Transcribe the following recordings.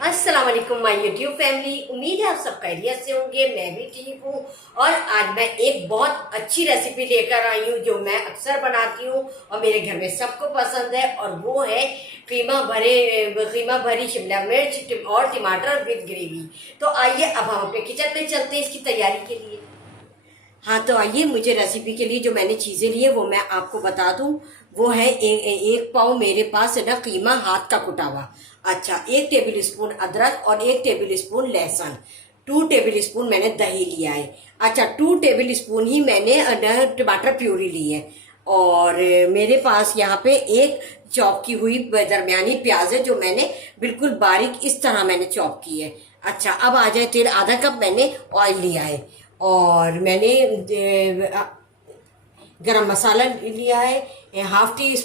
अस्सलाम वालेकुम my YouTube family. उम्मीद है आप सब खैरियत से होंगे। मैं भी ठीक हूँ और आज मैं एक बहुत अच्छी रेसिपी लेकर आई हूँ जो मैं अक्सर बनाती हूँ और मेरे घर में सबको पसंद है, और वो है कीमा भरी शिमला मिर्च और टमाटर विद ग्रेवी। तो आइए अब हम अपने किचन में चलते हैं इसकी तैयारी के लिए। हाँ तो आइए, मुझे रेसिपी के लिए जो मैंने चीज़ें ली है वो मैं आपको बता दूं। वो है एक पाव मेरे पास है ना कीमा, हाथ का कुटा हुआ। अच्छा, 1 टेबल स्पून अदरक और 1 टेबल स्पून लहसुन, 2 टेबल स्पून मैंने दही लिया है। अच्छा, 2 टेबल स्पून ही मैंने टमाटर प्यूरी ली है। और मेरे पास यहाँ पे एक चॉप की हुई दरमियानी प्याज है जो मैंने बिल्कुल बारीक इस तरह मैंने चॉप की है। अच्छा, अब आ जाए तेल। आधा कप मैंने ऑयल लिया है और मैंने गरम मसाला लिया है हाफ टी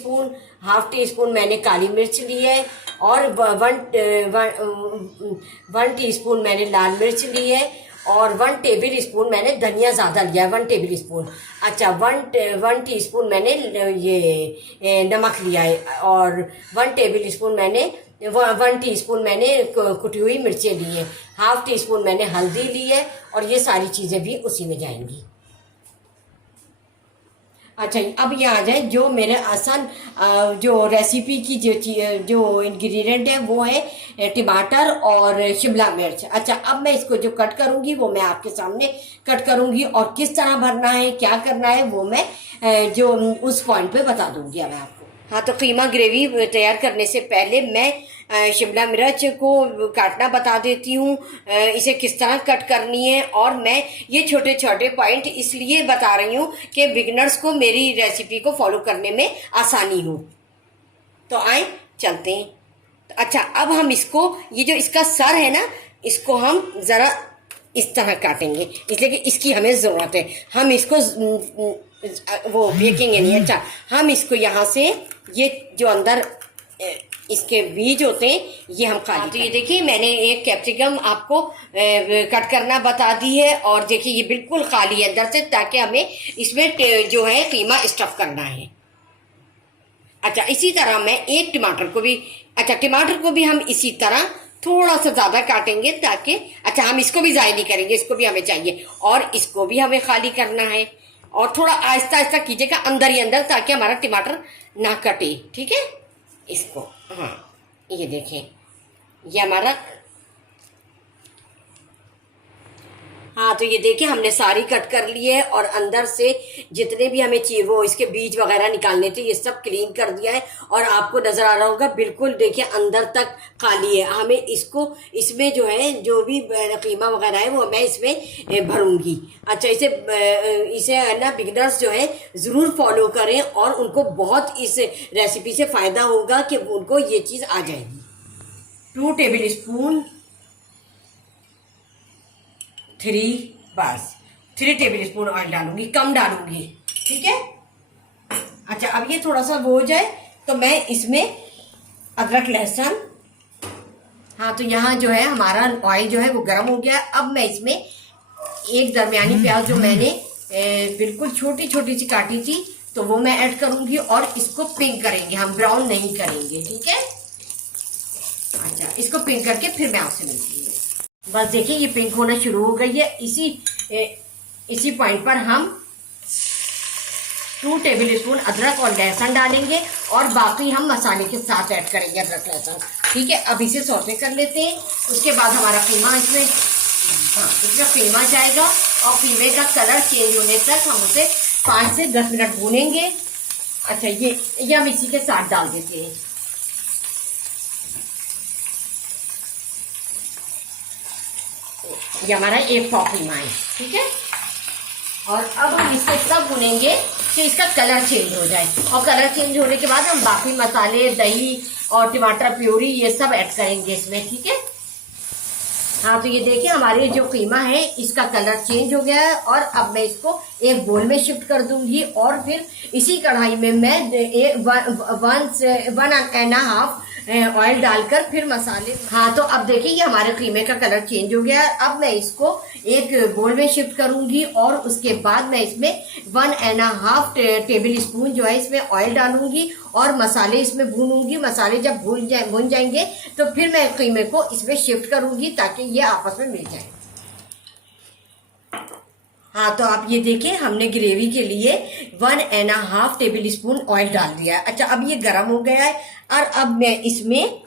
स्पून मैंने काली मिर्च ली है, और वन टीस्पून मैंने लाल मिर्च ली है, और 1 टेबल स्पून मैंने धनिया ज़्यादा लिया है, 1 टेबल स्पून। अच्छा, वन टीस्पून मैंने ये नमक लिया है, और 1 टीस्पून मैंने कुटी हुई मिर्चें ली है, हाफ टी स्पून मैंने हल्दी ली है, और ये सारी चीज़ें भी उसी में जाएंगी। अच्छा, अब ये आ जाए जो मेरे आसान जो रेसिपी की जो इंग्रेडिएंट है वो है टमाटर और शिमला मिर्च। अच्छा, अब मैं इसको जो कट करूंगी वो मैं आपके सामने कट करूंगी, और किस तरह भरना है, क्या करना है, वो मैं जो उस पॉइंट पे बता दूंगी अब आपको। हाँ तो कीमा ग्रेवी तैयार करने से पहले मैं शिमला मिर्च को काटना बता देती हूँ, इसे किस तरह कट करनी है। और मैं ये छोटे छोटे पॉइंट इसलिए बता रही हूँ कि बिगिनर्स को मेरी रेसिपी को फॉलो करने में आसानी हो। तो आए चलते हैं। अच्छा, अब हम इसको, ये जो इसका सर है ना, इसको हम ज़रा इस तरह काटेंगे, इसलिए कि इसकी हमें ज़रूरत है। हम इसको वो फेंकेंगे नहीं। अच्छा, हम इसको यहाँ से ये जो अंदर इसके बीज होते हैं ये हम खाली। तो ये देखिए, मैंने एक कैप्सिकम आपको कट करना बता दी है, और देखिए ये बिल्कुल खाली है अंदर से, ताकि हमें इसमें जो है कीमा स्टफ करना है। अच्छा, इसी तरह मैं एक टमाटर को भी, अच्छा टमाटर को भी हम इसी तरह थोड़ा सा ज़्यादा काटेंगे ताकि, अच्छा हम इसको भी ज़ाय नहीं करेंगे, इसको भी हमें चाहिए, और इसको भी हमें खाली करना है। और थोड़ा आहिस्ता आहिस्ता कीजिएगा अंदर ही अंदर, ताकि हमारा टमाटर ना कटे। ठीक है, इसको, हाँ ये देखें, ये हमारा, हाँ तो ये देखिए हमने सारी कट कर ली है, और अंदर से जितने भी हमें चाहिए वो इसके बीज वगैरह निकालने थे ये सब क्लीन कर दिया है। और आपको नजर आ रहा होगा बिल्कुल, देखिए अंदर तक खाली है। हमें इसको, इसमें जो है जो भी कीमा वगैरह है वो मैं इसमें भरूंगी। अच्छा, इसे ना बिगिनर्स जो है ज़रूर फॉलो करें, और उनको बहुत इस रेसिपी से फ़ायदा होगा कि उनको ये चीज़ आ जाएगी। 2 table spoon 3 table spoon oil डालूंगी, कम डालूंगी। ठीक है। अच्छा, अब ये थोड़ा सा वो हो जाए तो मैं इसमें अदरक लहसुन, हाँ तो यहाँ जो है हमारा ऑयल जो है वो गर्म हो गया। अब मैं इसमें एक दरमियानी प्याज जो मैंने बिल्कुल छोटी छोटी सी काटी थी, तो वो मैं ऐड करूंगी, और इसको पिंक करेंगे, हम ब्राउन नहीं करेंगे। ठीक है। अच्छा, इसको पिंक करके फिर मैं आपसे मिलती हूँ। बस देखिए ये पिंक होना शुरू हो गई है। इसी पॉइंट पर हम 2 टेबल स्पून अदरक और लहसुन डालेंगे, और बाकी हम मसाले के साथ ऐड करेंगे अदरक लहसुन। ठीक है, अब इसे सौते कर लेते हैं। उसके बाद हमारा कीमा इसमें, हाँ इसमें कीमा जाएगा, और कीमे का कलर चेंज होने तक हम उसे 5 से 10 मिनट भूनेंगे। अच्छा, ये हम इसी के साथ डाल देते हैं। ये हमारा एक पाव कीमा है। ठीक है, और अब हम इसको सब भुनेंगे कि इसका कलर चेंज हो जाए, और कलर चेंज होने के बाद हम बाकी मसाले, दही और टमाटर प्यूरी ये सब ऐड करेंगे इसमें। ठीक है। हाँ तो ये देखिए हमारे जो कीमा है इसका कलर चेंज हो गया है, और अब मैं इसको एक बोल में शिफ्ट कर दूंगी, और फिर इसी कढ़ाई में मैं 1.5 ऑयल डालकर फिर मसाले। हाँ, तो अब देखिए ये हमारे कीमे का कलर चेंज हो गया है। अब मैं इसको एक बोल में शिफ्ट करूंगी और उसके बाद मैं इसमें 1.5 टेबल स्पून जो है इसमें ऑयल डालूंगी और मसाले इसमें भूनूंगी। मसाले जब भून जाएंगे तो फिर मैं कीमे को इसमें शिफ्ट करूंगी ताकि ये आपस में मिल जाए। हाँ, तो आप ये देखिए हमने ग्रेवी के लिए 1.5 टेबल स्पून ऑयल डाल दिया है। अच्छा, अब ये गर्म हो गया है और अब मैं इसमें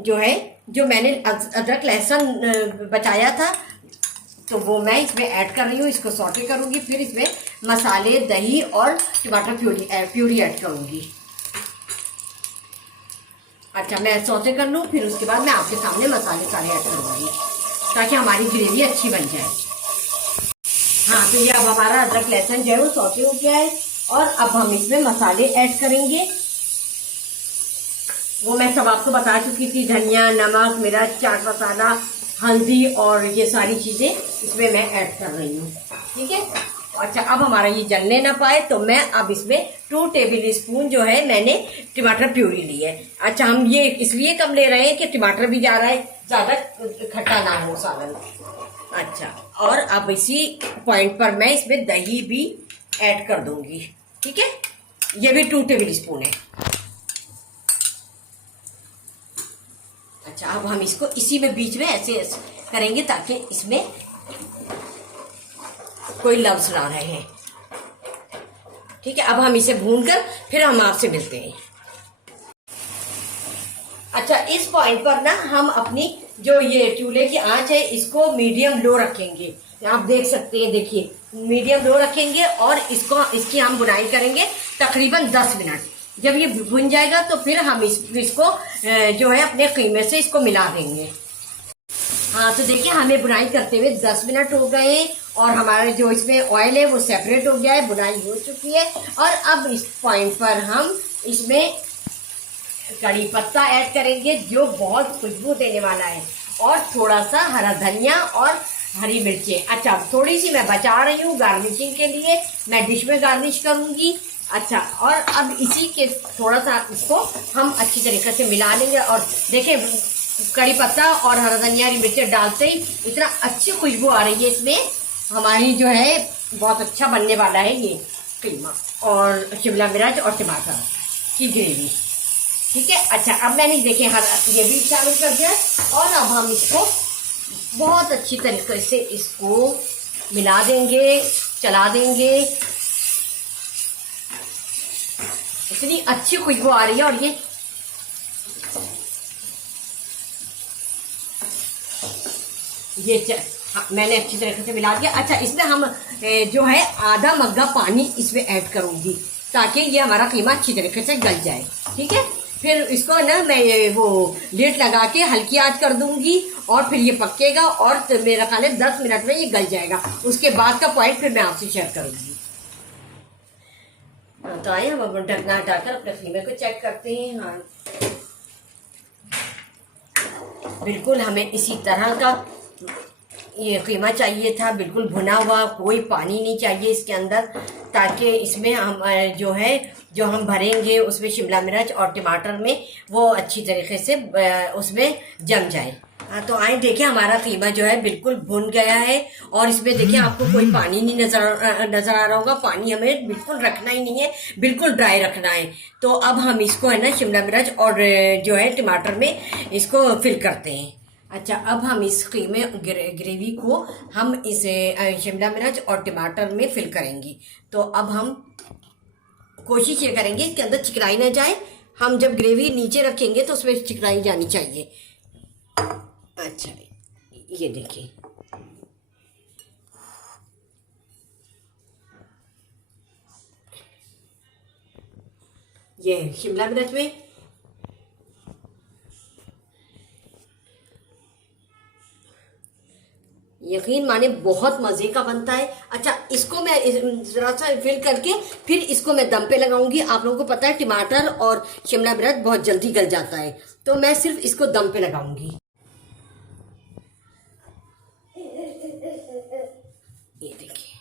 जो है जो मैंने अदरक लहसुन बचाया था तो वो मैं इसमें ऐड कर रही हूँ। इसको सौटे करूंगी, फिर इसमें मसाले, दही और टमाटर प्यूरी ऐड करूंगी। अच्छा, मैं सौटे कर लूँ, फिर उसके बाद मैं आपके सामने मसाले सारे ऐड करूंगी ताकि हमारी ग्रेवी अच्छी बन जाए। हाँ, तो ये अब हमारा अदरक लहसुन जो है वो सौटे हो गया है और अब हम इसमें मसाले ऐड करेंगे। वो मैं सब आपको बता चुकी थी, धनिया, नमक, मिर्च, चाट मसाला, हल्दी और ये सारी चीजें इसमें मैं ऐड कर रही हूँ। ठीक है। अच्छा, अब हमारा ये जलने ना पाए तो मैं अब इसमें 2 टेबल स्पून जो है मैंने टमाटर प्यूरी ली है। अच्छा, हम ये इसलिए कम ले रहे हैं कि टमाटर भी जा रहा है, ज्यादा खट्टा ना हो सालन। अच्छा, और अब इसी पॉइंट पर मैं इसमें दही भी ऐड कर दूंगी। ठीक है, ये भी 2 टेबल स्पून है। अच्छा, अब हम इसको इसी में बीच में ऐसे करेंगे ताकि इसमें कोई लव्स ना रहे। ठीक है, अब हम इसे भूनकर फिर हम आपसे मिलते हैं। अच्छा, इस पॉइंट पर ना हम अपनी जो ये चूल्हे की आंच है इसको मीडियम लो रखेंगे। आप देख सकते हैं, देखिए मीडियम लो रखेंगे और इसकी हम बुनाई करेंगे तकरीबन 10 मिनट। जब ये भुन जाएगा तो फिर हम इसको जो है अपने कीमे से इसको मिला देंगे। हाँ, तो देखिए हमें बुनाई करते हुए 10 मिनट हो गए और हमारा जो इसमें ऑयल है वो सेपरेट हो गया है, बुनाई हो चुकी है। और अब इस पॉइंट पर हम इसमें कड़ी पत्ता ऐड करेंगे जो बहुत खुशबू देने वाला है, और थोड़ा सा हरा धनिया और हरी मिर्चें। अच्छा, थोड़ी सी मैं बचा रही हूँ गार्निशिंग के लिए, मैं डिश में गार्निश करूंगी। अच्छा, और अब इसी के थोड़ा सा इसको हम अच्छी तरीके से मिला लेंगे। और देखिए कड़ी पत्ता और हरा धनिया, हरी मिर्चें डालते ही इतना अच्छी खुशबू आ रही है इसमें, हमारी जो है बहुत अच्छा बनने वाला है ये कीमा और शिमला मिर्च और टमाटर की ग्रेवी। ठीक है। अच्छा, अब मैंने देखे ये भी शामिल कर दिया और अब हम इसको बहुत अच्छी तरीके से इसको मिला देंगे, चला देंगे। इतनी अच्छी खुशबू आ रही है। और ये मैंने अच्छी तरीके से मिला दिया। अच्छा, इसमें हम जो है आधा मग्गा पानी इसमें ऐड करूंगी ताकि ये हमारा कीमा अच्छी तरीके से गल जाए। ठीक है, फिर इसको ना मैं वो लिड लगा के हल्की आंच कर दूंगी और फिर ये पकेगा और मेरा ख्याल है 10 मिनट में ये गल जाएगा। उसके बाद का पॉइंट फिर मैं आपसे शेयर करूंगी। तो आइए हम ढकना हटाकर अपने कीमे को चेक करते हैं। हाँ, बिल्कुल हमें इसी तरह का ये कीमा चाहिए था, बिल्कुल भुना हुआ, कोई पानी नहीं चाहिए इसके अंदर, ताकि इसमें हम जो हम भरेंगे उसमें शिमला मिर्च और टमाटर में वो अच्छी तरीके से उसमें जम जाए। हाँ, तो आए देखिए हमारा कीमा जो है बिल्कुल भुन गया है और इसमें देखिए आपको कोई पानी नहीं नजर आ रहा होगा। पानी हमें बिल्कुल रखना ही नहीं है, बिल्कुल ड्राई रखना है। तो अब हम इसको है ना शिमला मिर्च और जो है टमाटर में इसको फिल करते हैं। अच्छा, अब हम इस कीमे ग्रेवी को हम इस शिमला मिर्च और टमाटर में फिल करेंगे। तो अब हम कोशिश ये करेंगे इसके अंदर चिकनाई ना जाए। हम जब ग्रेवी नीचे रखेंगे तो उसमें चिकनाई जानी चाहिए। अच्छा, ये देखिए ये शिमला मिर्च में यकीन माने बहुत मजे का बनता है। अच्छा, इसको मैं जरा सा फिल करके फिर इसको मैं दम पे लगाऊंगी। आप लोगों को पता है टमाटर और शिमला मिर्च बहुत जल्दी गल जाता है, तो मैं सिर्फ इसको दम पे लगाऊंगी। ये देखिए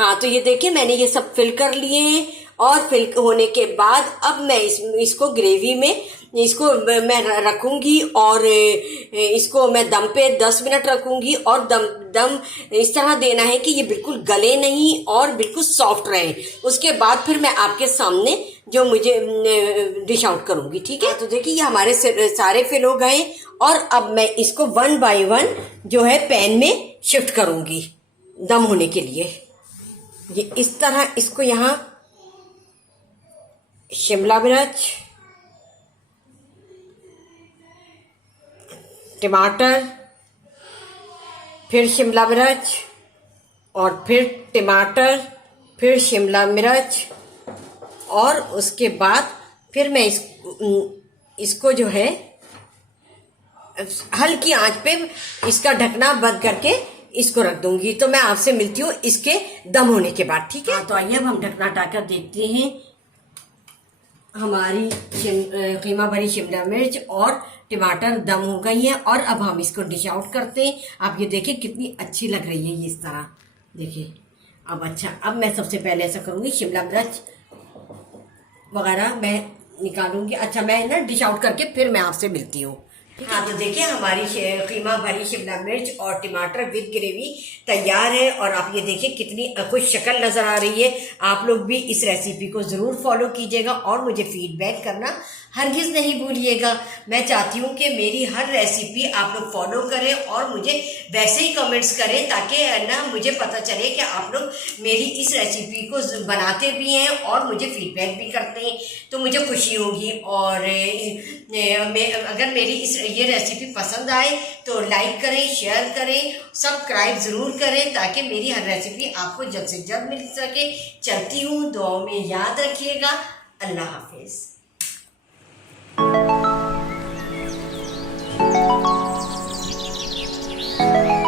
हाँ, तो ये देखिए मैंने ये सब फिल कर लिए हैं और फिल होने के बाद अब मैं इसको ग्रेवी में इसको मैं रखूंगी और इसको मैं दम पे 10 मिनट रखूंगी और दम इस तरह देना है कि ये बिल्कुल गले नहीं और बिल्कुल सॉफ्ट रहे। उसके बाद फिर मैं आपके सामने जो मुझे डिश आउट करूंगी, ठीक है। तो देखिए ये हमारे सारे फिल हो गए और अब मैं इसको 1 बाय 1 जो है पैन में शिफ्ट करूंगी दम होने के लिए। ये इस तरह इसको यहाँ शिमला मिर्च, टमाटर, फिर शिमला मिर्च और फिर टमाटर, फिर शिमला मिर्च और उसके बाद फिर मैं इसको जो है हल्की आंच पे इसका ढकना बंद करके इसको रख दूंगी। तो मैं आपसे मिलती हूँ इसके दम होने के बाद, ठीक है। हाँ, तो आइए अब हम ढकना हटाकर देखते हैं हमारी कीमा भरी शिमला मिर्च और टमाटर दम हो गई है और अब हम इसको डिश आउट करते हैं। आप ये देखिए कितनी अच्छी लग रही है ये इस तरह, देखिए। अब अच्छा, अब मैं सबसे पहले ऐसा करूँगी, शिमला मिर्च वगैरह मैं निकालूंगी। अच्छा, मैं ना डिश आउट करके फिर मैं आपसे मिलती हूँ। हाँ, तो देखिए हमारी कीमा भरी शिमला मिर्च और टमाटर विद ग्रेवी तैयार है और आप ये देखिए कितनी खुश शक्ल नजर आ रही है। आप लोग भी इस रेसिपी को ज़रूर फॉलो कीजिएगा और मुझे फीडबैक करना हरगिज़ नहीं भूलिएगा। मैं चाहती हूँ कि मेरी हर रेसिपी आप लोग फॉलो करें और मुझे वैसे ही कमेंट्स करें ताकि ना मुझे पता चले कि आप लोग मेरी इस रेसिपी को बनाते भी हैं और मुझे फीडबैक भी करते हैं, तो मुझे खुशी होगी। और अगर मेरी ये रेसिपी पसंद आए तो लाइक करें, शेयर करें, सब्सक्राइब ज़रूर करें ताकि मेरी हर रेसिपी आपको जल्द से जल्द मिल सके। चलती हूँ, दुआओं में याद रखिएगा। अल्लाह हाफिज़। Thank you.